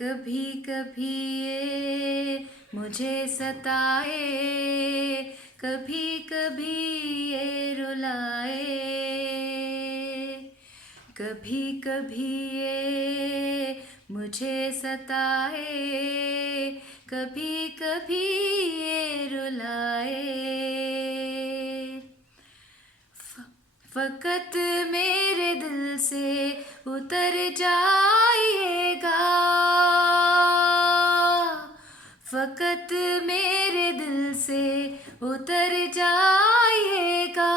कभी कभी ये मुझे सताए, कभी कभी ये रुलाए, कभी कभी ये मुझे सताए, कभी कभी ये रुलाए। फकत मेरे दिल से उतर जाइएगा, फकत मेरे दिल से उतर जाइएगा,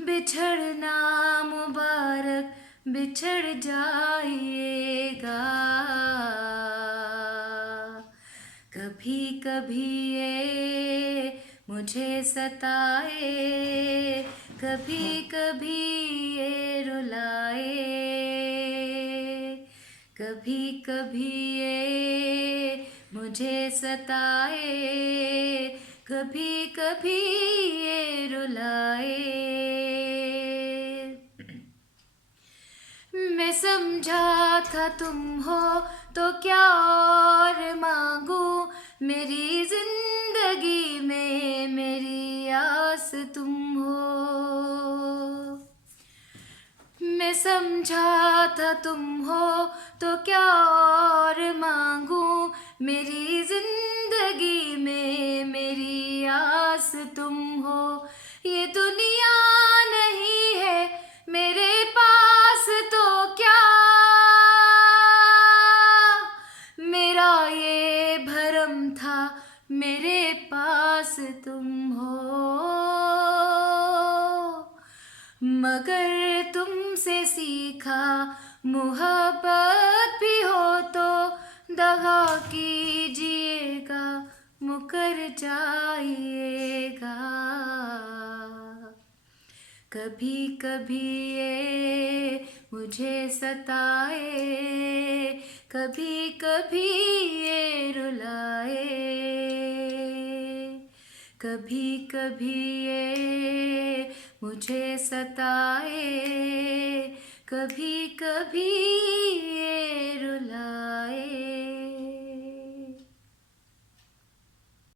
बिछड़ना मुबारक बिछड़ जाइएगा। कभी कभी ये मुझे सताए, कभी कभी ये रुलाए, कभी कभी ये मुझे सताए, कभी कभी ये रुलाए। मैं समझा था तुम हो तो क्या और मांगू, मेरी जिंदगी में मेरी आस तुम हो। मैं समझा था तुम हो तो क्या और मांगू, मेरी जिंदगी में मेरी आस तुम हो। ये दुनिया नहीं है मेरे पास तो क्या, मेरा ये भरम था मेरे पास तुम हो। मगर तुमसे सीखा मोहब्बत भी हो तो दगा कीजिएगा, मुकर जाइएगा। कभी कभी ये मुझे सताए, कभी कभी ये रुलाए, कभी कभी ये मुझे सताए, कभी कभी